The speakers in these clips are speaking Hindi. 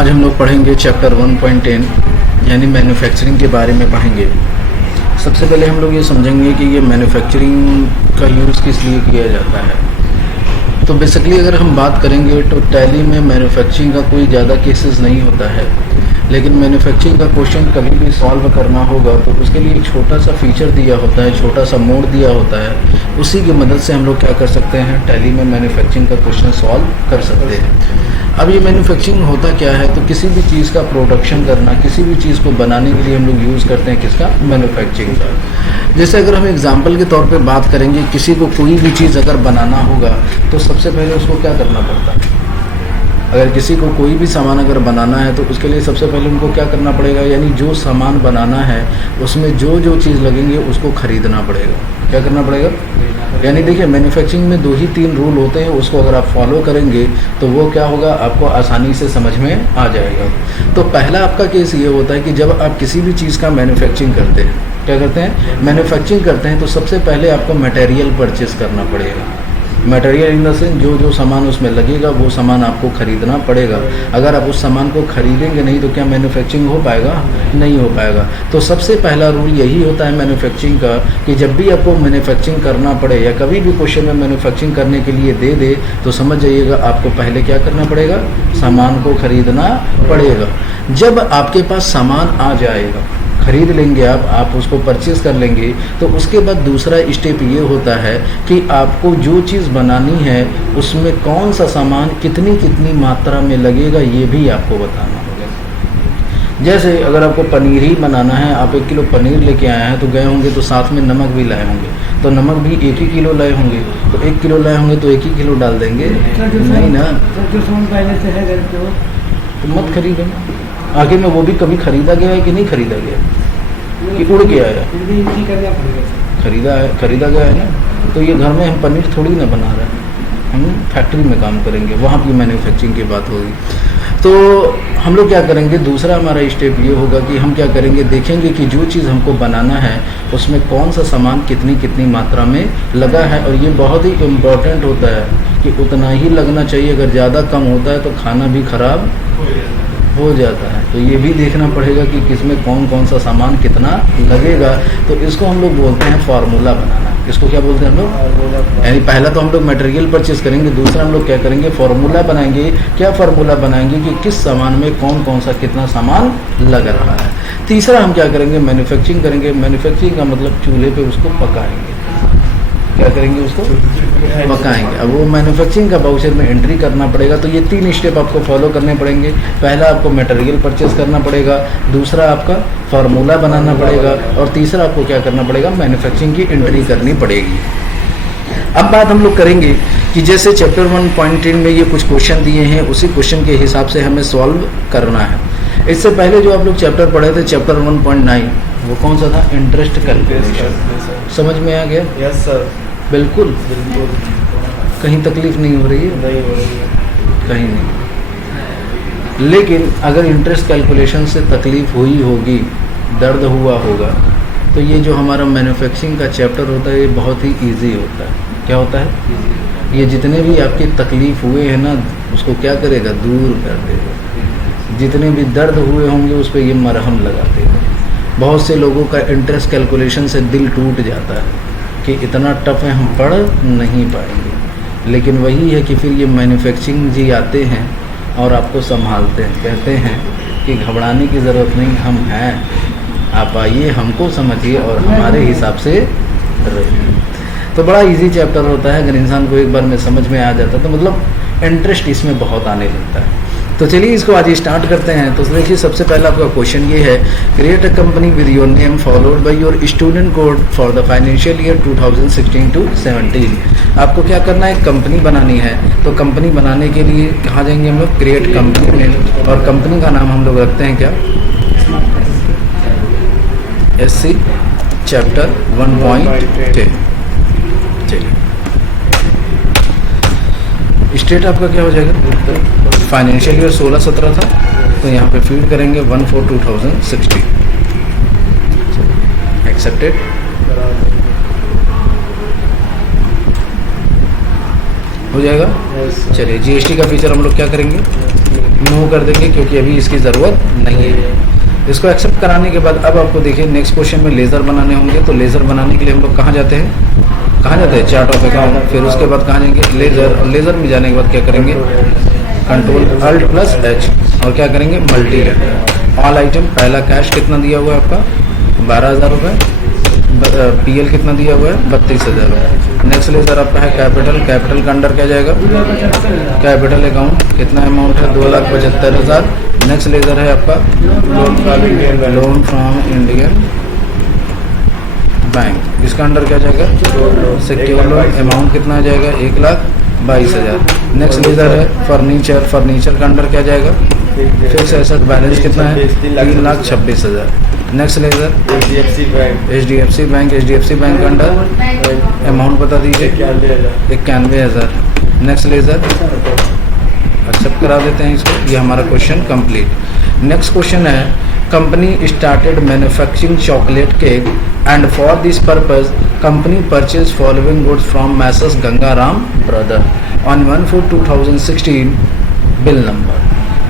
आज हम लोग पढ़ेंगे चैप्टर 1.10 यानी मैन्युफैक्चरिंग के बारे में पढ़ेंगे। सबसे पहले हम लोग ये समझेंगे कि ये मैन्युफैक्चरिंग का यूज़ किस लिए किया जाता है। तो बेसिकली अगर हम बात करेंगे तो टैली में मैन्युफैक्चरिंग का कोई ज़्यादा केसेस नहीं होता है, लेकिन मैन्युफैक्चरिंग का क्वेश्चन कभी भी सॉल्व करना होगा तो उसके लिए एक छोटा सा फीचर दिया होता है, छोटा सा मोड दिया होता है। उसी की मदद से हम लोग क्या कर सकते हैं, टैली में मैन्युफैक्चरिंग का क्वेश्चन सॉल्व कर सकते हैं। अब ये मैन्युफैक्चरिंग होता क्या है, तो किसी भी चीज़ का प्रोडक्शन करना, किसी भी चीज़ को बनाने के लिए हम लोग यूज़ करते हैं किसका, मैन्युफैक्चरिंग का। जैसे अगर हम एग्जांपल के तौर पे बात करेंगे, किसी को कोई भी चीज़ अगर बनाना होगा तो सबसे पहले उसको क्या करना पड़ता है। अगर किसी को कोई भी सामान अगर बनाना है तो उसके लिए सबसे पहले उनको क्या करना पड़ेगा, यानी जो सामान बनाना है उसमें जो जो चीज़ लगेंगे उसको खरीदना पड़ेगा। क्या करना पड़ेगा, यानी देखिए मैन्युफैक्चरिंग में 2 ही 3 रूल होते हैं, उसको अगर आप फॉलो करेंगे तो वो क्या होगा, आपको आसानी से समझ में आ जाएगा। तो पहला आपका केस ये होता है कि जब आप किसी भी चीज़ का मैन्युफैक्चरिंग करते हैं, क्या करते हैं, मैन्युफैक्चरिंग करते हैं, तो सबसे पहले आपको मटेरियल परचेज करना पड़ेगा। मटेरियल इन द सेंस जो सामान उसमें लगेगा वो सामान आपको खरीदना पड़ेगा। अगर आप उस सामान को खरीदेंगे नहीं तो क्या मैन्युफैक्चरिंग हो पाएगा, नहीं हो पाएगा। तो सबसे पहला रूल यही होता है मैन्युफैक्चरिंग का कि जब भी आपको मैन्युफैक्चरिंग करना पड़े या कभी भी क्वेश्चन में मैन्युफैक्चरिंग करने के लिए दे तो समझ जाइएगा आपको पहले क्या करना पड़ेगा, सामान को खरीदना पड़ेगा। जब आपके पास सामान आ जाएगा, खरीद लेंगे आप उसको परचेज़ कर लेंगे, तो उसके बाद दूसरा स्टेप ये होता है कि आपको जो चीज़ बनानी है उसमें कौन सा सामान कितनी मात्रा में लगेगा ये भी आपको बताना होगा। जैसे अगर आपको पनीर ही बनाना है, आप 1 किलो पनीर लेके आए हैं तो गए होंगे तो साथ में नमक भी लाए होंगे, तो नमक भी 1 ही किलो लाए होंगे, तो 1 किलो लाए होंगे तो 1 ही किलो डाल देंगे, नहीं ना, तो मत खरीदो। आगे में वो भी कभी खरीदा गया है कि नहीं खरीदा गया, कि उड़ गया है, खरीदा गया है ना। तो ये घर में हम पनीर थोड़ी ना बना रहे हैं, हम फैक्ट्री में काम करेंगे, वहाँ की मैन्युफैक्चरिंग की बात होगी। तो हम लोग क्या करेंगे, दूसरा हमारा स्टेप ये होगा कि हम क्या करेंगे, देखेंगे कि जो चीज़ हमको बनाना है उसमें कौन सा सामान कितनी मात्रा में लगा है। और ये बहुत ही इम्पोर्टेंट होता है कि उतना ही लगना चाहिए, अगर ज़्यादा कम होता है तो खाना भी खराब हो जाता है। तो ये भी देखना पड़ेगा कि किसमें कौन सा सामान कितना लगेगा। तो इसको हम लोग बोलते हैं फार्मूला बनाना। इसको क्या बोलते हैं हम लोग, यानी पहला तो हम लोग मटेरियल परचेज करेंगे, दूसरा हम लोग क्या करेंगे, फार्मूला बनाएंगे। क्या फार्मूला बनाएंगे कि किस सामान में कौन सा कितना सामान लग रहा है। तीसरा हम क्या करेंगे, मैन्युफैक्चरिंग करेंगे। मैन्युफैक्चरिंग का मतलब चूल्हे पे उसको पकाएंगे। क्या करेंगे, उसको पकाएंगे। अब वो मैन्युफैक्चरिंग का वाउचर में एंट्री करना पड़ेगा। तो ये 3 स्टेप आपको फॉलो करने पड़ेंगे। पहला आपको मटेरियल परचेज करना पड़ेगा, दूसरा आपका फार्मूला बनाना पड़ेगा, और तीसरा आपको क्या करना पड़ेगा, मैन्युफैक्चरिंग की एंट्री करनी पड़ेगी। अब बात हम लोग करेंगे कि जैसे चैप्टर 1.10 में ये कुछ क्वेश्चन दिए हैं, उसी क्वेश्चन के हिसाब से हमें सॉल्व करना है। इससे पहले जो आप लोग चैप्टर पढ़े थे, चैप्टर 1.9, वो कौन सा था, इंटरेस्ट कैलकुलेशन। समझ में आ गया? यस सर, बिल्कुल। कहीं तकलीफ नहीं हो रही है? नहीं हो रही है, कहीं नहीं। लेकिन अगर इंटरेस्ट कैलकुलेशन से तकलीफ हुई होगी, दर्द हुआ होगा, तो ये जो हमारा मैन्युफैक्चरिंग का चैप्टर होता है ये बहुत ही इजी होता है। क्या होता है, ये जितने भी आपकी तकलीफ हुए हैं ना उसको क्या करेगा, दूर कर देगा। जितने भी दर्द हुए होंगे उस पर ये मरहम लगा देगा। बहुत से लोगों का इंटरेस्ट कैलकुलेशन से दिल टूट जाता है कि इतना टफ है, हम पढ़ नहीं पाएंगे। लेकिन वही है कि फिर ये मैन्युफैक्चरिंग जी आते हैं और आपको संभालते हैं, कहते हैं कि घबराने की ज़रूरत नहीं, हम हैं, आप आइए, हमको समझिए और हमारे हिसाब से रहिए। तो बड़ा इजी चैप्टर होता है। अगर इंसान को एक बार में समझ में आ जाता है तो मतलब इंटरेस्ट इसमें बहुत आने लगता है। तो चलिए इसको आज स्टार्ट करते हैं। तो देखिए सबसे पहला आपका क्वेश्चन ये है, create a company with your name followed by your student code for the financial year 2016 to 17। आपको क्या करना है, कंपनी बनानी है। तो कंपनी बनाने के लिए कहाँ जाएंगे हम लोग, क्रिएट कंपनी में, और कंपनी का नाम हम लोग रखते हैं क्या, SC चैप्टर 1.10। स्टेट आपका क्या हो जाएगा, फाइनेंशियल ईयर 16-17 था, तो यहाँ पे फीड करेंगे 1/4/2016। एक्सेप्टेड। हो जाएगा। चलिए GST का फीचर हम लोग क्या करेंगे, नो कर देंगे क्योंकि अभी इसकी ज़रूरत नहीं है। इसको एक्सेप्ट कराने के बाद अब आपको देखिए नेक्स्ट क्वेश्चन में लेज़र बनाने होंगे। तो लेज़र बनाने के लिए हम लोग कहाँ जाते हैं, चार्ट ऑफ अकाउंट। फिर उसके बाद कहाँ जाएंगे, लेज़र। और लेज़र में जाने के बाद क्या करेंगे, कंट्रोल अल्ट प्लस एच और क्या करेंगे, मल्टी करेंगे। ऑल आइटम, पहला कैश कितना दिया हुआ है आपका 12,000 रुपये, पीएल कितना दिया हुआ है 32,000। नेक्स्ट लेज़र आपका है कैपिटल। कैपिटल का अंडर क्या जाएगा, कैपिटल अकाउंट, कितना अमाउंट है 2,75,000। नेक्स्ट लेज़र है आपका लोन फ्रॉम इंडियन बैंक, इसका अंडर क्या जाएगा, सिक्योर लोन, अमाउंट कितना आ जाएगा 1,22,000। नेक्स्ट लेज़र है फर्नीचर। फर्नीचर का अंडर क्या जाएगा, फिक्स एसेट, बैलेंस कितना है 3,26,000। Next laser HDFC bank. HDFC bank का अंडर अमाउंट बता दीजिए 91,000। नेक्स्ट लेज़र एक्सेप्ट करा देते हैं इसको। ये हमारा क्वेश्चन कंप्लीट। नेक्स्ट क्वेश्चन है, company started manufacturing chocolate cake and for this purpose company purchase following goods from Messrs Gangaram brother on 1/4/2016 bill number.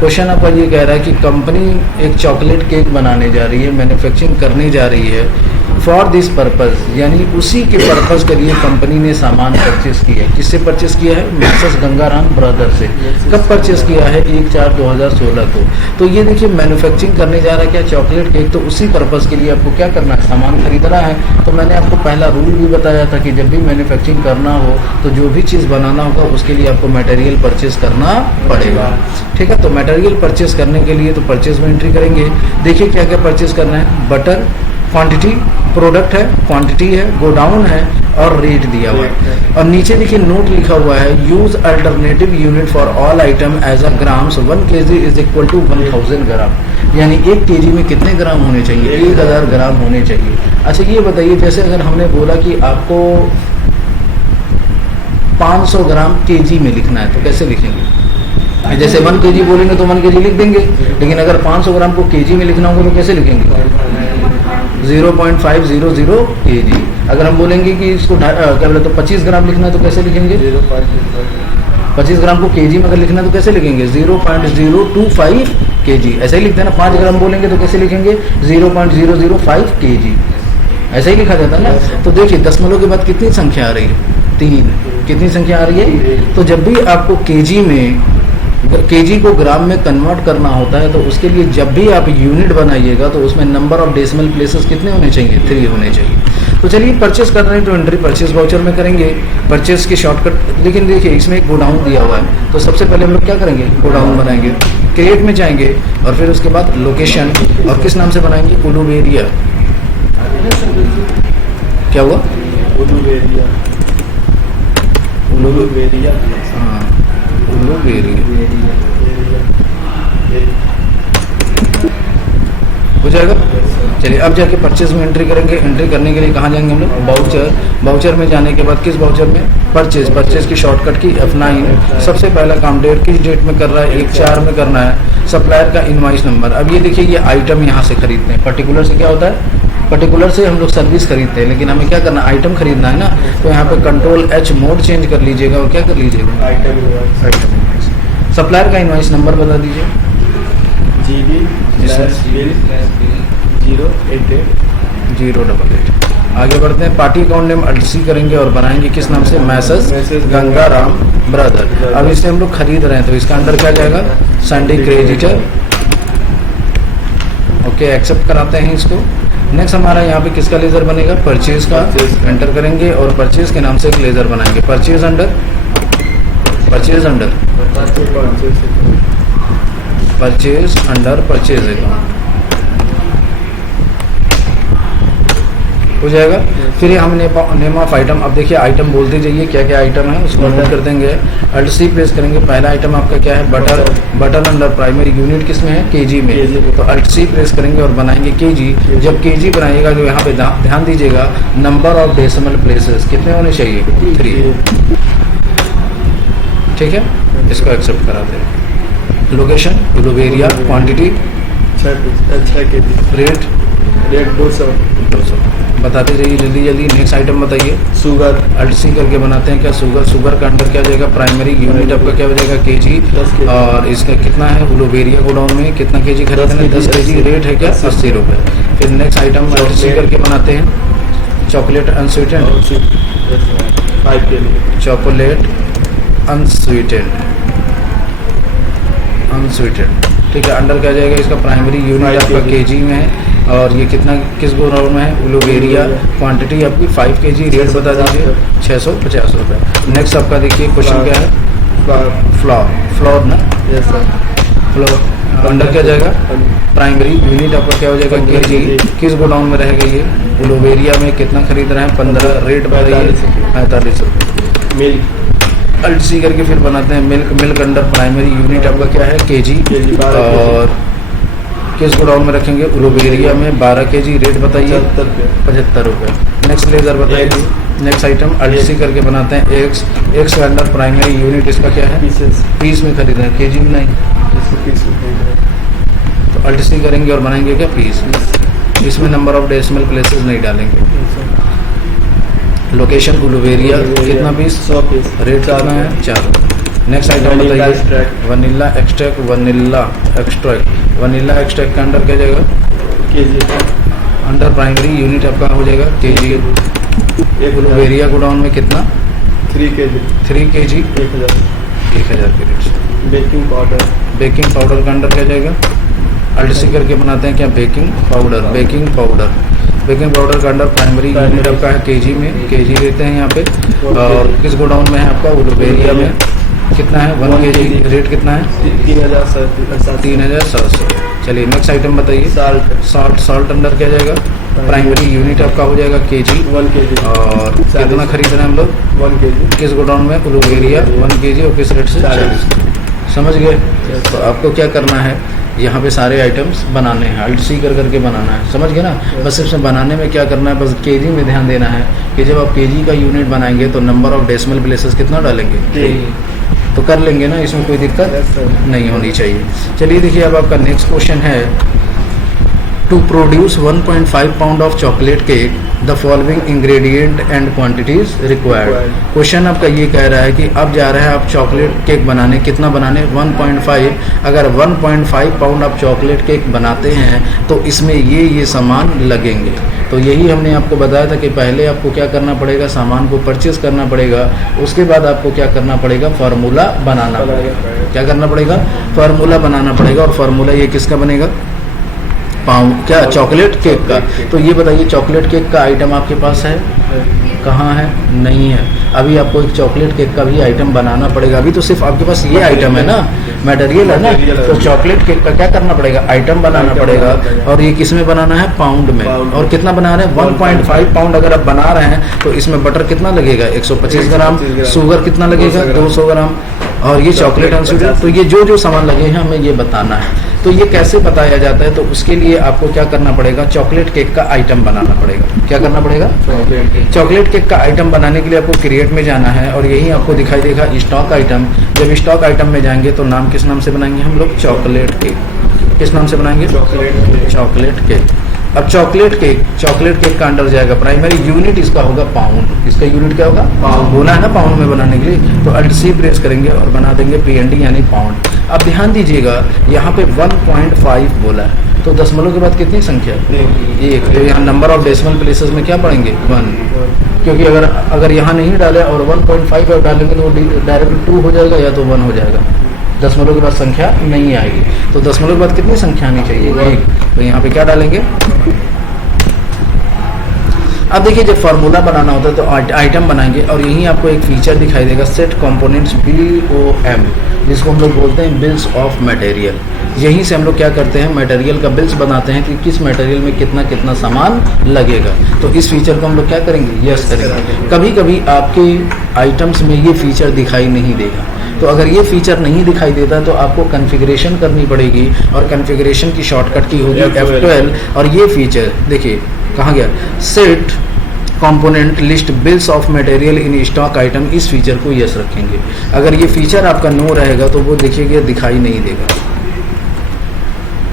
Question आपका ये कह रहा है कि कंपनी एक चॉकलेट केक बनाने जा रही है, मैन्युफैक्चरिंग करने जा रही है फॉर दिस पर्पज़, यानी उसी के पर्पज़ के लिए कंपनी ने सामान परचेस किया है। किससे परचेस किया है, मैसर्स गंगाराम ब्रदर से। कब परचेस किया है, 1/4/2016 को। तो ये देखिए मैन्युफैक्चरिंग करने जा रहा है क्या, चॉकलेट केक। तो उसी पर्पज़ के लिए आपको क्या करना है, सामान खरीदना है। तो मैंने आपको पहला रूल भी बताया था कि जब भी मैन्युफैक्चरिंग करना हो तो जो भी चीज़ बनाना होगा उसके लिए आपको मटेरियल परचेस करना पड़ेगा। ठीक है, तो मटेरियल परचेस करने के लिए तो परचेस में एंट्री करेंगे। देखिए क्या क्या परचेस करना है, बटर क्वांटिटी, प्रोडक्ट है क्वांटिटी है, गोडाउन है और रेट दिया हुआ है। और नीचे देखिए नोट लिखा हुआ है, use alternative unit for all item as a grams 1 kg is equal to 1000 gram. यानी 1 kg में कितने ग्राम होने चाहिए, 1000 ग्राम होने चाहिए। अच्छा ये बताइए, जैसे अगर हमने बोला कि आपको 500 ग्राम kg में लिखना है तो कैसे लिखेंगे, जैसे 1 kg बोलेंगे तो 1 kg लिख देंगे, लेकिन अगर 500 ग्राम को kg में लिखना होगा तो कैसे लिखेंगे, 0.500 kg। अगर हम बोलेंगे कि इसको क्या बोले तो 25 ग्राम लिखना है तो कैसे लिखेंगे, 25 ग्राम को kg में अगर लिखना है तो कैसे लिखेंगे, 0.025 kg। ऐसे ही लिखते हैं ना। 5 ग्राम बोलेंगे तो कैसे लिखेंगे, 0.005 kg। ऐसे ही लिखा जाता है ना। तो देखिए दशमलव के बाद कितनी संख्या आ रही है, 3। कितनी संख्या आ रही है। तो जब भी आपको kg में, केजी को ग्राम में कन्वर्ट करना होता है तो उसके लिए जब भी आप यूनिट बनाइएगा तो उसमें नंबर ऑफ डेसिमल प्लेसेस कितने होने चाहिए, 3 होने चाहिए। तो चलिए परचेस कर रहे हैं तो एंट्री परचेस वाउचर में करेंगे, परचेस की शॉर्टकट। लेकिन देखिए इसमें एक गोडाउन दिया हुआ है, तो सबसे पहले हम लोग क्या करेंगे, गोडाउन बनाएंगे। क्रिएट में जाएंगे और फिर उसके बाद लोकेशन, और किस नाम से बनाएंगे, उलुबेरिया। क्या हुआ, उलुबेरिया, हाँ हो जाएगा। चलिए अब जाके परचेज में एंट्री करेंगे। एंट्री करने के लिए कहाँ जाएंगे हम लोग, बाउचर। बाउचर में जाने के बाद किस बाउचर में, परचेज। परचेज की शॉर्टकट की F9। सबसे पहला काम डेट, किस डेट में कर रहा है, 1/4 में करना है। सप्लायर का इनवॉइस नंबर। अब ये देखिए ये आइटम यहाँ से खरीदते हैं। पर्टिकुलर से क्या होता है, पर्टिकुलर से हम लोग सर्विस खरीदते हैं, लेकिन हमें क्या करना, आइटम खरीदना है ना। तो यहाँ पे कंट्रोल H मोड चेंज कर लीजिएगा और क्या कर लीजिएगा, आइटम। सप्लायर का इनवॉइस नंबर बता दीजिए, GB/088 आगे बढ़ते हैं। पार्टी अकाउंट नेम अल्टसी करेंगे और बनाएंगे किस नाम से, मैसर्स गंगाराम ब्रदर। अब इसे हम लोग खरीद रहे हैं तो इसका अंडर क्या जाएगा, संडे क्रेडिटर। ओके एक्सेप्ट कराते हैं इसको। नेक्स्ट हमारा यहाँ पे किसका लेज़र बनेगा, परचेज का। एंटर करेंगे और परचेज के नाम से एक लेज़र बनाएंगे, परचेज अंडर परचेज अकाउंट हो जाएगा। फिर हम नेम ऑफ आइटम। अब देखिए आइटम बोलते जाइए क्या क्या आइटम है, उसको नोट कर देंगे। अल्ट सी प्रेस करेंगे। पहला आइटम आपका क्या है, butter. Butter under primary unit किस में है, केजी में। तो अल्ट सी प्रेस करेंगे और बनाएंगे केजी। जब केजी बनाइएगा तो यहाँ पे ध्यान दीजिएगा, नंबर ऑफ डेसिमल प्लेसेस कितने होने चाहिए, 3। ठीक है, इसको एक्सेप्ट कराते हैं। Location Uluberia, quantity 6 kg, rate rate 200। बताते जाइए जल्दी जल्दी। नेक्स्ट आइटम बताइए। शुगर अल्ट सी करके बनाते हैं क्या? शुगर का अंडर क्या हो जाएगा? प्राइमरी यूनिट आपका क्या हो जाएगा? केजी। 10 kg। और इसका कितना है? उलोवेरिया गोडाउन में कितना केजी खरीदना है? 10 केजी। रेट है क्या? 80 रुपये। फिर नेक्स्ट आइटम अल्ट सी करके बनाते हैं chocolate unsweetened. 5 kg। Chocolate unsweetened ठीक है। अंडर क्या जाएगा? इसका प्राइमरी यूनिट आपका केजी में है। और ये कितना किस गोडाउन में है? उलोवेरिया। क्वांटिटी आपकी 5 केजी। रेट बता दीजिए। 650 रुपये। नेक्स्ट आपका देखिए क्वेश्चन क्या है? फ्लोर ना? Yes sir. फ्लोर अंडर क्या जाएगा? प्राइमरी यूनिट आपका क्या हो जाएगा? केजी। किस गोडाउन में रहेगा ये? उलोवेरिया में। कितना खरीद रहे हैं? 15। रेट बताइए। 45 रुपये। मिल्क अल्ट सी करके फिर बनाते हैं मिल्क अंडर प्राइमरी यूनिट आपका क्या है? केजी। और किस गोडाउन में रखेंगे? उलोवेरिया में। 12 केजी। रेट बताइए। 75 रुपये। नेक्स्ट लेजर बताइए। नेक्स्ट आइटम अल्ट सी करके बनाते हैं एक्स का अंडर प्राइमरी यूनिट इसका क्या है? पीस में खरीद रहे हैं, केजी में नहीं। तो अल्ट सी करेंगे और बनाएंगे क्या? पीस। इसमें नंबर ऑफ डेसिमल प्लेसेस नहीं डालेंगे। लोकेशन उलोवेरिया। कितना पीस? 100 पीस। रेट कितना है? 4। नेक्स्ट आइटम बताइए। वनीला एक्सट्रैक्ट वनीला एक्सट्रैक्ट का अंडर क्या जाएगा? केजी। अंडर प्राइमरी यूनिट आपका हो जाएगा केजी। उलोवेरिया गोडाउन में कितना? 3 kg। 3 केजी। 1000 के रेट से। बेकिंग पाउडर का अंडर क्या जाएगा? अल्ट सी करके बनाते हैं क्या? बेकिंग पाउडर का अंडर प्राइमरी यूनिट आपका है केजी में। केजी लेते हैं यहाँ पे। और किस गोडाउन में है आपका? उलोवेरिया में। कितना है? 1 केजी। रेट कितना है? 3700। चलिए नेक्स्ट आइटम बताइए। सॉल्ट अंडर क्या जाएगा? प्राइमरी यूनिट आपका हो जाएगा केजी। 1 kg। और कितना खरीद रहे हैं हम लोग? 1 kg। किस गोडाउन में? उलोवेरिया। 1 केजी। और किस रेट से? 40। समझ गए? तो आपको क्या करना है? यहाँ पे सारे आइटम्स बनाने हैं। अल्ट सी करके बनाना है। समझ गए ना? बस इसमें बनाने में क्या करना है? बस केजी में ध्यान देना है कि जब आप केजी का यूनिट बनाएंगे तो नंबर ऑफ डेसिमल प्लेसेस कितना डालेंगे? तो कर लेंगे ना, इसमें कोई दिक्कत नहीं होनी चाहिए। चलिए देखिए अब आपका नेक्स्ट क्वेश्चन है to produce 1.5 pound of chocolate cake the following ingredient and quantities required. Question आपका ये कह रहा है कि अब जा रहे हैं आप चॉकलेट केक बनाने। कितना बनाने? 1.5। अगर 1.5 पाउंड आप चॉकलेट केक बनाते हैं तो इसमें ये सामान लगेंगे। तो यही हमने आपको बताया था कि पहले आपको क्या करना पड़ेगा? सामान को परचेज करना पड़ेगा। उसके बाद आपको क्या करना पड़ेगा? फार्मूला बनाना पड़ेगा। क्या करना पड़ेगा? फार्मूला बनाना पड़ेगा। और फार्मूला ये किसका बनेगा? पाउंड क्या? चॉकलेट केक का। तो ये बताइए चॉकलेट केक का आइटम आपके पास है? कहाँ है? नहीं है। अभी आपको एक चॉकलेट केक का भी आइटम बनाना पड़ेगा। अभी तो सिर्फ आपके पास ये आइटम है ना, मटेरियल है ना। तो चॉकलेट केक का क्या करना पड़ेगा? आइटम बनाना पड़ेगा। और ये किस में बनाना है? पाउंड में। और कितना बना रहे हैं? 1.5 पाउंड अगर आप बना रहे हैं तो इसमें बटर कितना लगेगा? 125 ग्राम। शुगर कितना लगेगा? 200 ग्राम। और ये चॉकलेट अनस्वीटेड। तो ये जो सामान लगे हैं हमें ये बताना है। तो ये कैसे बताया जाता है? तो उसके लिए आपको क्या करना पड़ेगा? चॉकलेट केक का आइटम बनाना पड़ेगा। क्या करना पड़ेगा? चॉकलेट केक का आइटम बनाने के लिए आपको क्रिएट में जाना है और यही आपको दिखाई देगा स्टॉक आइटम। जब स्टॉक आइटम में जाएंगे तो नाम किस नाम से बनाएंगे हम लोग? Chocolate cake. किस नाम से बनाएंगे? Chocolate cake. अब चॉकलेट केक का अंडर जाएगा प्राइमरी यूनिट इसका होगा पाउंड। इसका यूनिट क्या होगा? पाउंड। बोला है ना पाउंड में बनाने के लिए। तो अल्ट सी प्रेस करेंगे और बना देंगे PND यानी पाउंड। अब ध्यान दीजिएगा यहाँ पे 1.5 बोला है तो दशमलव के बाद कितनी संख्या? 1। तो यहाँ नंबर ऑफ डेसिमल प्लेसेस में क्या पढ़ेंगे? 1। क्योंकि अगर यहाँ नहीं डाले और 1.5 और डालेंगे तो डायरेक्ट 2 हो जाएगा या तो 1 हो जाएगा। दशमलव के बाद संख्या नहीं आएगी। तो दशमलव के बाद कितनी संख्या आनी चाहिए? 1। तो यहाँ पे क्या डालेंगे? अब देखिए जब फार्मूला बनाना होता है तो आइटम बनाएंगे और यहीं आपको एक फीचर दिखाई देगा सेट कंपोनेंट्स BOM, जिसको हम लोग बोलते हैं बिल्स ऑफ मटेरियल। यहीं से हम लोग क्या करते हैं? मटेरियल का बिल्स बनाते हैं कि किस मटेरियल में कितना कितना सामान लगेगा। तो इस फीचर को हम लोग क्या करेंगे? यस करेंगे। कभी कभी आपके आइटम्स में ये फीचर दिखाई नहीं देगा। तो अगर ये फीचर नहीं दिखाई देता तो आपको कॉन्फ़िगरेशन करनी पड़ेगी और कॉन्फ़िगरेशन की शॉर्टकट की होगी F12। और ये फीचर देखिए कहाँ गया? Set component list bills of material in stock item. इस फीचर को यस रखेंगे। अगर ये फीचर आपका नो रहेगा तो वो देखिएगा दिखाई नहीं देगा।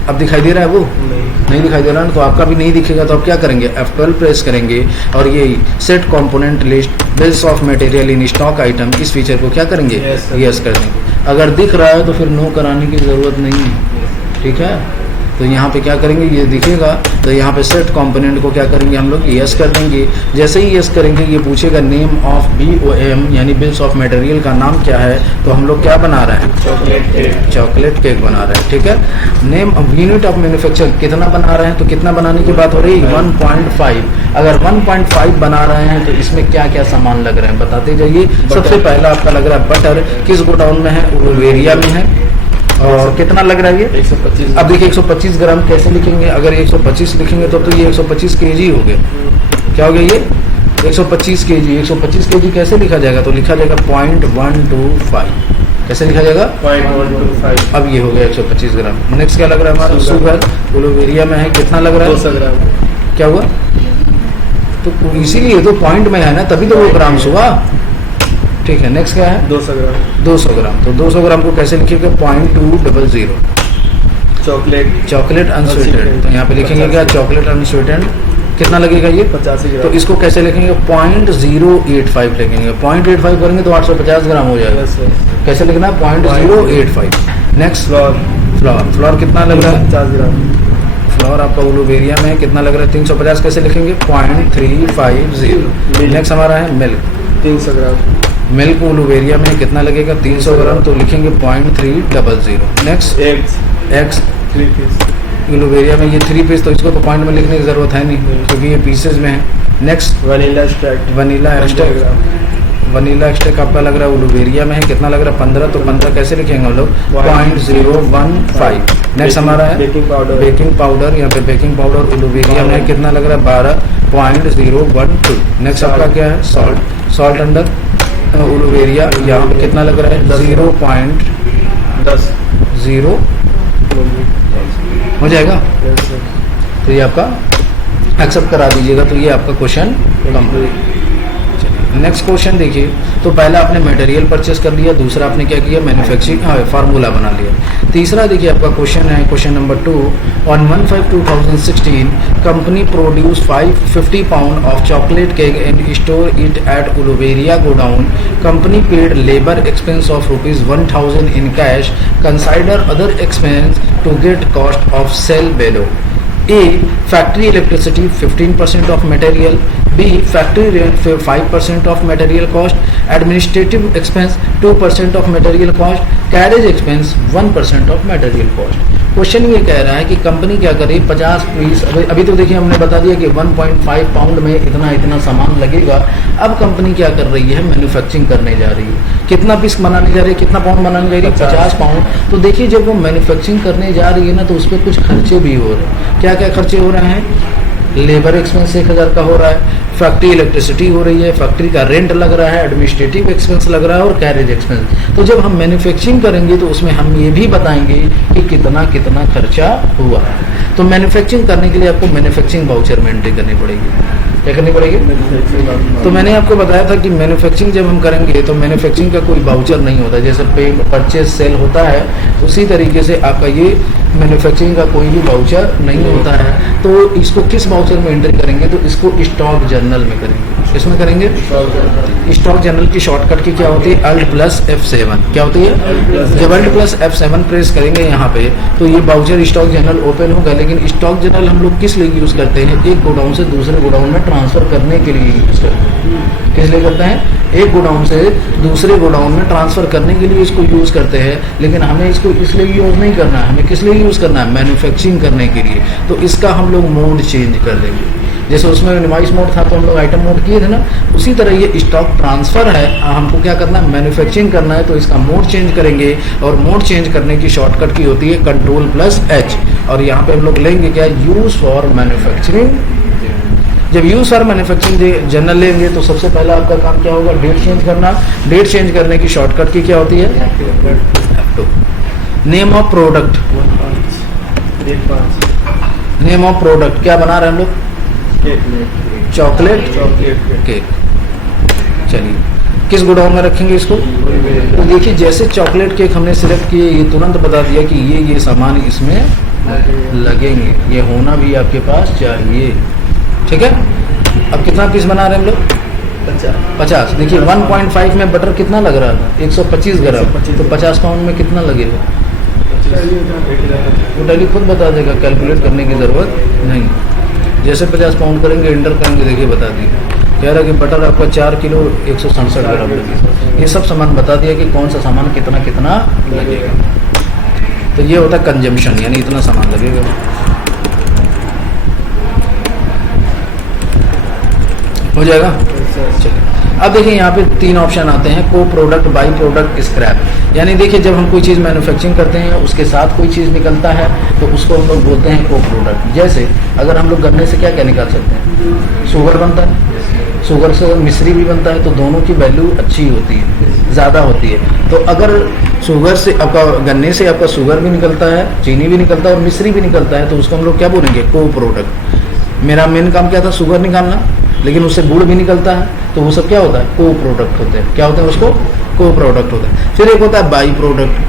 अब दिखाई दे रहा है वो? नहीं। नहीं दिखाई दे रहा है, तो आपका भी नहीं दिखेगा। तो आप क्या करेंगे, F12 प्रेस करेंगे और ये set component list bills of material in stock item, इस फीचर को क्या करेंगे, यस कर देंगे। अगर दिख रहा है तो फिर नो कराने की ज़रूरत नहीं है, ठीक है। तो यहाँ पे क्या करेंगे, ये दिखेगा तो यहाँ पे सेट कंपोनेंट को क्या करेंगे हम लोग, यस कर देंगे। जैसे ही यस करेंगे ये पूछेगा नेम ऑफ BOM यानी बिल्स ऑफ मटेरियल का नाम क्या है, तो हम लोग क्या बना रहे हैं, चॉकलेट केक बना रहे हैं, ठीक है। नेम यूनिट ऑफ मैन्युफैक्चर कितना बना रहे हैं, तो कितना बनाने की बात हो रही है, 1.5। अगर 1.5 बना रहे हैं तो इसमें क्या क्या सामान लग रहे हैं बताते जाइए। सबसे पहला आपका लग रहा है बटर, किस गोडाउन में है, उलुवेरिया में है। और कितना लग रहा है ये, 125। अब देखिए 125 ग्राम कैसे लिखेंगे, अगर 125 लिखेंगे तो ये 125 kg हो गया। क्या हो गया ये 125 kg। 125 kg कैसे लिखा जाएगा, तो लिखा जाएगा 0.125। कैसे लिखा जाएगा, 0.125। अब ये हो गया 125 ग्राम। नेक्स्ट क्या लग रहा है हमारा, शुगर उलुवेरिया में है, कितना लग रहा है, 200 ग्राम। क्या हुआ, तो इसीलिए तो पॉइंट में है ना, तभी तो वो ग्राम्स हुआ, ठीक है। नेक्स्ट क्या है, 200 ग्राम। 200 ग्राम। तो 200 ग्राम को कैसे लिखेगा, 0.200। चॉकलेट अनस्वीटेंड, तो यहाँ पे लिखेंगे क्या, चॉकलेट अनस्वीटेंड कितना लगेगा ये, 85 ग्राम। तो इसको कैसे लिखेंगे, 0.085 लिखेंगे। 0.85 करेंगे तो 850 ग्राम हो जाएगा। कैसे लिखना है, 0.085। नेक्स्ट फ्लोर कितना लग रहा है, 50 ग्राम। फ्लोर आपका उलुवेरिया में कितना लग रहा है, 350। कैसे लिखेंगे, 0.350। नेक्स्ट हमारा है मिल्क, 300 ग्राम। मिल्क उलुवेरिया में कितना लगेगा, 300 ग्राम, तो लिखेंगे 0.300। Next eggs 3 piece. उलुवेरिया में ये 3 पीस, तो इसको तो पॉइंट में लिखने की जरूरत है नहीं क्योंकि ये पीसेज में है। Next vanilla extract. Vanilla extract आपका लग रहा है उलुवेरिया में है, कितना लग रहा है, 15। तो 15 कैसे लिखेंगे हम लोग, 0.015। नेक्स्ट हमारा है बेकिंग पाउडर, यहाँ पे बेकिंग पाउडर उलुवेरिया में कितना लग रहा है, 12.012। नेक्स्ट आपका क्या है, सॉल्ट अंडर उलुवेरिया, यहाँ पे कितना लग रहा है, 0.10 हो जाएगा। तो ये आपका एक्सेप्ट करा दीजिएगा। तो ये आपका क्वेश्चन कंप्लीट। नेक्स्ट क्वेश्चन देखिए, तो पहला आपने मटेरियल परचेस कर लिया, दूसरा आपने क्या किया, मैन्युफैक्चरिंग फार्मूला बना लिया। तीसरा देखिए आपका क्वेश्चन है, question number 2, on 1/5/2016 company produce 550 pound of chocolate cake and store it at उलुवेरिया godown. Company paid labour expense of ₹1000 in cash, consider other expense to get cost of sale below. A. Factory electricity 15% of material. B. Factory rent 5% of material cost. Administrative expense 2% of material cost. Carriage expense 1% of material cost. Question ये कह रहा है कि कंपनी क्या करे, 50 पीस, अभी तो देखिए हमने बता दिया कि 1.5 पाउंड में इतना सामान लगेगा। अब कंपनी क्या कर रही है, मैन्युफैक्चरिंग करने जा रही है। कितना पीस बनाने जा रही है, कितना पाउंड बनाने जा रही है, 50 पाउंड। तो देखिए जब वो मैन्युफैक्चरिंग करने जा रही है ना, तो उस पर कुछ खर्चे भी हो रहे हैं। क्या क्या खर्चे हो रहे हैं, लेबर एक्सपेंस 1000 का हो रहा है, फैक्ट्री इलेक्ट्रिसिटी हो रही है, फैक्ट्री का रेंट लग रहा है, एडमिनिस्ट्रेटिव एक्सपेंस लग रहा है और कैरेज एक्सपेंस। तो जब हम मैन्युफैक्चरिंग करेंगे तो उसमें हम ये भी बताएंगे कि कितना कितना खर्चा हुआ है। तो मैन्युफैक्चरिंग करने के लिए आपको मैन्युफैक्चरिंग वाउचर में एंट्री करनी पड़ेगी। क्या करनी पड़ेगी, तो मैंने आपको बताया था कि मैन्युफैक्चरिंग जब हम करेंगे तो मैन्युफैक्चरिंग का कोई वाउचर नहीं होता। जैसे पे परचेज सेल होता है उसी तरीके से आपका ये मैन्युफैक्चरिंग का कोई भी वाउचर नहीं होता है। तो इसको किस वाउचर में एंट्री करेंगे, तो इसको स्टॉक जर्नल में करेंगे। किसमें करेंगे, स्टॉक जर्नल की शॉर्टकट की क्या होती है, Alt+F7। क्या होती है, जब Alt+F7 प्रेस करेंगे यहाँ पे तो ये वाउचर स्टॉक जर्नल ओपन होगा। लेकिन स्टॉक जर्नल हम लोग किस लिए यूज़ करते हैं, एक गोडाउन से दूसरे गोडाउन में ट्रांसफ़र करने के लिए यूज़ करते हैं। किस लिए करते हैं, एक गोडाउन से दूसरे गोडाउन में ट्रांसफ़र करने के लिए इसको यूज़ करते हैं। लेकिन हमें इसको इसलिए यूज़ नहीं करना है, हमें किस लिए यूज़ करना है, मैन्युफैक्चरिंग करने के लिए। तो इसका हम लोग मोड चेंज कर देंगे। जैसे उसमें इनवॉइस मोड था तो हम लोग आइटम मोड किए थे ना, उसी तरह ये स्टॉक ट्रांसफ़र है, हमको क्या करना है, मैन्युफैक्चरिंग करना है। तो इसका मोड चेंज करेंगे और मोड चेंज करने की शॉर्टकट की होती है Ctrl+H। और यहाँ पे हम लोग लेंगे क्या, यूज़ फॉर मैन्युफैक्चरिंग। जब यूज़ फॉर मैन्युफैक्चरिंग जर्नल लेंगे तो सबसे पहला आपका काम क्या होगा, डेट चेंज करना। डेट चेंज करने की शॉर्टकट की क्या होती है, F2। Name of product, name of product क्या बना रहे हैं हम लोग, चॉकलेट केक। चलिए किस गोडाउन में रखेंगे इसको, तो देखिए जैसे चॉकलेट केक हमने सिलेक्ट किए ये तुरंत बता दिया कि ये सामान इसमें लगेंगे, ये होना भी आपके पास चाहिए। ठीक है, अब कितना पीस बना रहे हैं हम लोग? 50। देखिए 1.5 में बटर कितना लग रहा था? 125 ग्राम। तो 50 पाउंड में कितना लगेगा? वो डेली खुद बता देगा, कैलकुलेट करने की ज़रूरत नहीं। जैसे 50 पाउंड करेंगे, इंटर करेंगे, देखिए बता दिए। कह रहा है कि बटर आपका 4 किलो 167 ग्राम लगेगा। ये सब सामान बता दिया कि कौन सा सामान कितना कितना लगेगा। तो ये होता है कंजम्पशन, यानी इतना सामान लगेगा। हो जाएगा? चलिए, अब देखिए यहाँ पे 3 ऑप्शन आते हैं, को प्रोडक्ट, बाई प्रोडक्ट, स्क्रैप। यानी देखिए जब हम कोई चीज़ मैन्युफैक्चरिंग करते हैं, उसके साथ कोई चीज़ निकलता है तो उसको हम लोग बोलते हैं को प्रोडक्ट। जैसे अगर हम लोग गन्ने से क्या क्या निकाल सकते हैं? शुगर बनता है, शुगर से मिश्री भी बनता है, तो दोनों की वैल्यू अच्छी होती है, ज़्यादा होती है। तो अगर शुगर से आपका, गन्ने से आपका शुगर भी निकलता है, चीनी भी निकलता है और मिश्री भी निकलता है, तो उसको हम लोग क्या बोलेंगे? को प्रोडक्ट। मेरा मेन काम क्या था? शुगर निकालना, लेकिन उससे गुड़ भी निकलता है, तो वो सब क्या होता है? को प्रोडक्ट होते हैं। क्या होते हैं? उसको को प्रोडक्ट होता है। फिर एक होता है बाई प्रोडक्ट।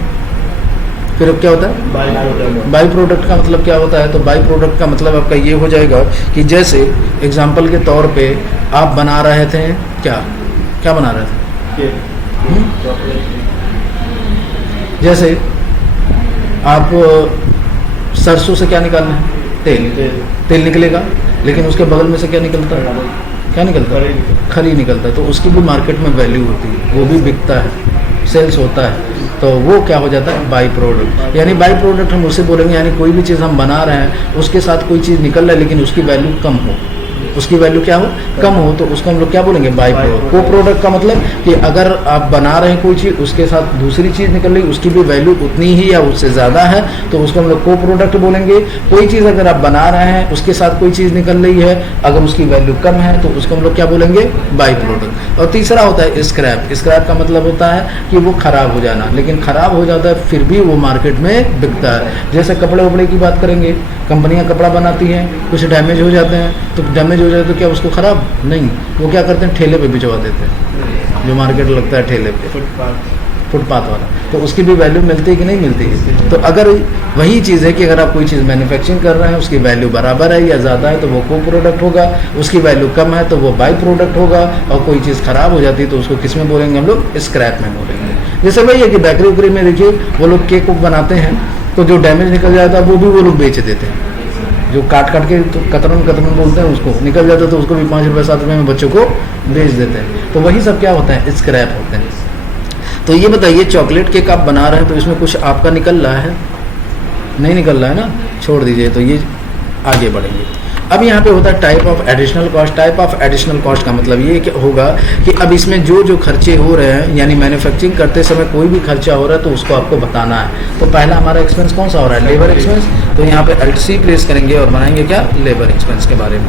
फिर क्या होता है? बाई प्रोडक्ट का मतलब क्या होता है? तो बाई प्रोडक्ट का मतलब आपका ये हो जाएगा कि जैसे एग्जाम्पल के तौर पे आप बना रहे थे, क्या बना रहे थे? जैसे आप सरसों से क्या निकालना है? तेल निकलेगा, लेकिन उसके बगल में से क्या निकलता है? क्या निकलता है? खली निकलता है। तो उसकी भी मार्केट में वैल्यू होती है, वो भी बिकता है, सेल्स होता है। तो वो क्या हो जाता है? By product. यानी बाई प्रोडक्ट हम उसे बोलेंगे, यानी कोई भी चीज़ हम बना रहे हैं, उसके साथ कोई चीज़ निकल रहा है, लेकिन उसकी वैल्यू कम हो, उसकी वैल्यू क्या हो? कम हो, तो उसको हम लोग क्या बोलेंगे? By product. को प्रोडक्ट का मतलब कि अगर आप बना रहे हैं कोई चीज़, उसके साथ दूसरी चीज़ निकल रही, उसकी भी वैल्यू उतनी ही या उससे ज़्यादा है, तो उसको हम लोग को प्रोडक्ट बोलेंगे। कोई चीज़ अगर आप बना रहे हैं, उसके साथ कोई चीज़ निकल रही है, अगर उसकी वैल्यू कम है, तो उसको हम लोग क्या बोलेंगे? By product. और तीसरा होता है स्क्रैप। स्क्रैप का मतलब होता है कि वो खराब हो जाना, लेकिन खराब हो जाता है फिर भी वो मार्केट में बिकता है। जैसे कपड़े वपड़े की बात करेंगे, कंपनियां कपड़ा बनाती हैं, कुछ डैमेज हो जाते हैं, तो डैमेज हो जाए तो क्या उसको खराब नहीं, वो क्या करते हैं? ठेले पे भिजवा देते हैं, जो मार्केट लगता है ठेले पे, फुटपाथ वाला। तो उसकी भी वैल्यू मिलती है कि नहीं मिलती है? तो अगर वही चीज़ है कि अगर आप कोई चीज़ मैन्युफैक्चरिंग कर रहे हैं, उसकी वैल्यू बराबर है या ज़्यादा है, तो वो को प्रोडक्ट होगा। उसकी वैल्यू कम है तो वो बाई प्रोडक्ट होगा। और कोई चीज़ खराब हो जाती है तो उसको किस में बोलेंगे हम लोग? स्क्रैप में बोलेंगे। जैसे वही है कि बेकरी उकरी में देखिए वो लोग केक बनाते हैं, तो जो डैमेज निकल जाता है वो भी वो लोग बेच देते हैं। जो काट के तो कतरन बोलते हैं, उसको निकल जाता है, तो उसको भी 5 रुपये 7 रुपये में बच्चों को बेच देते हैं। तो वही सब क्या होता है? स्क्रैप होते हैं। तो ये बताइए, चॉकलेट केक आप बना रहे हैं, तो इसमें कुछ आपका निकल रहा है? नहीं निकल रहा है ना, छोड़ दीजिए। तो ये आगे बढ़ेंगे। अब यहाँ पे होता है type of additional cost. Type of additional cost का मतलब ये क्या होगा कि अब इसमें जो खर्चे हो रहे हैं, यानी मैन्युफैक्चरिंग करते समय कोई भी खर्चा हो रहा है तो उसको आपको बताना है। तो पहला हमारा एक्सपेंस कौन सा हो रहा है? Labour expense. तो यहाँ पे LC प्लेस करेंगे और बनाएंगे क्या? लेबर एक्सपेंस के बारे में।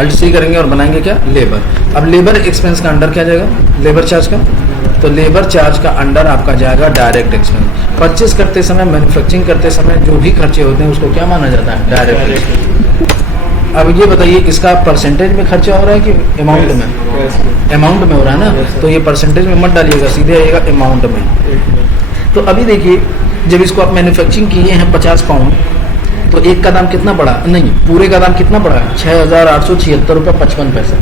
LC करेंगे और बनाएंगे क्या? लेबर। अब लेबर एक्सपेंस का अंडर क्या जाएगा? लेबर चार्ज का। तो लेबर चार्ज का अंडर आपका जाएगा डायरेक्ट एक्सपेंस। परचेस करते समय, मैन्युफैक्चरिंग करते समय जो भी खर्चे होते हैं उसको क्या माना जाता है? Direct expense. अब ये बताइए, इसका परसेंटेज में खर्चा हो रहा है कि अमाउंट में? अमाउंट में हो रहा है ना, तो ये परसेंटेज में मत डालिएगा, सीधे आइएगा अमाउंट में। तो अभी देखिए, जब इसको आप मैन्युफैक्चरिंग किए हैं 50 पाउंड, तो एक का दाम कितना बढ़ा? नहीं, पूरे का दाम कितना बढ़ा? 6,876 रुपये 55 पैसे,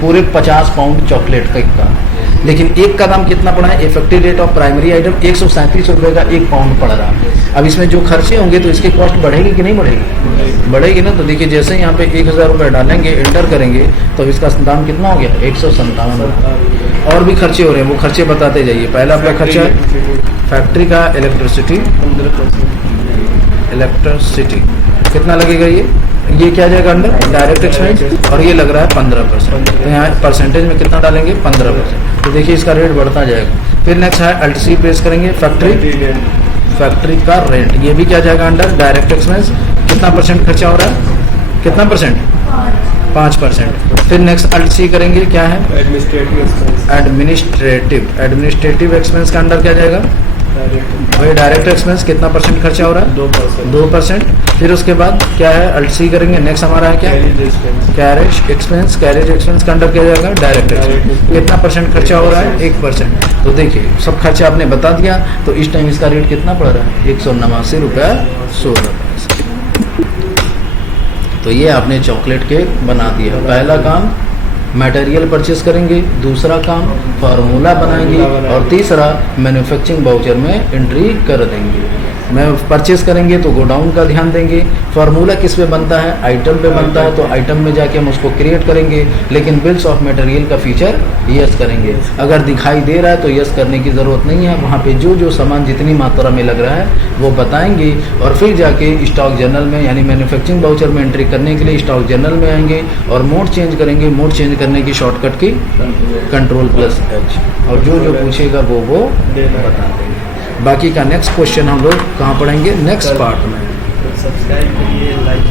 पूरे 50 पाउंड चॉकलेट केक का। लेकिन एक का दाम कितना पड़ा है? Effective rate of primary item 137 रुपये का 1 पाउंड पड़ रहा है। अब इसमें जो खर्चे होंगे तो इसकी कॉस्ट बढ़ेगी कि नहीं बढ़ेगी? बढ़ेगी ना। तो देखिए, जैसे यहाँ पे 1,000 रुपये डालेंगे, एंटर करेंगे, तो इसका दाम कितना हो गया? 157। और भी खर्चे हो रहे हैं, वो खर्चे बताते जाइए। पहला आपका खर्चा है फैक्ट्री का इलेक्ट्रिसिटी। इलेक्ट्रिसिटी कितना लगेगा? ये क्या जाएगा? Under direct expense. और ये लग रहा है 15%। तो यहाँ परसेंटेज में कितना डालेंगे? 15%। तो देखिए इसका रेट बढ़ता जाएगा। फिर नेक्स्ट है LC प्रेस करेंगे, फैक्ट्री का रेंट। ये भी क्या जाएगा? Under direct expense. कितना परसेंट खर्चा हो रहा है? कितना परसेंट? 5%। फिर नेक्स्ट LC करेंगे, क्या है? एडमिनिस्ट्रेटिव एक्सपेंस का अंडर क्या जाएगा? वही डायरेक्ट एक्सपेंस। कितना परसेंट खर्चा हो रहा है? 2%। फिर उसके बाद क्या है? LC करेंगे, नेक्स्ट हमारा है क्या? Carriage expense. कैरेज एक्सपेंस का अंडर क्या जाएगा? Direct expense. कितना परसेंट खर्चा हो रहा है? 1%। तो देखिए सब खर्चा आपने बता दिया, तो इस टाइम इसका रेट कितना पड़ रहा है, 189 रुपये 16 पैसे। तो ये आपने चॉकलेट केक बना दिया। पहला काम मटेरियल परचेस करेंगे, दूसरा काम फार्मूला बनाएंगे, और तीसरा मैन्युफैक्चरिंग वाउचर में एंट्री कर देंगे। मैं परचेस करेंगे तो गोडाउन का ध्यान देंगे। फार्मूला किस पे बनता है, आइटम पे बनता है, तो आइटम में जाके हम उसको क्रिएट करेंगे, लेकिन बिल्स ऑफ मटेरियल का फीचर यस करेंगे। अगर दिखाई दे रहा है तो यस करने की ज़रूरत नहीं है, वहाँ पे जो जो सामान जितनी मात्रा में लग रहा है वो बताएंगे, और फिर जाके स्टॉक जर्नल में यानी मैन्युफैक्चरिंग वाउचर में एंट्री करने के लिए स्टॉक जर्नल में आएंगे और मोड चेंज करेंगे। मोड चेंज करने की शॉर्टकट की Ctrl+H, और जो जो पूछेगा वो बता देंगे। बाकी का नेक्स्ट क्वेश्चन हम लोग कहाँ पढ़ेंगे, नेक्स्ट पार्ट में। सब्सक्राइब करिए, लाइक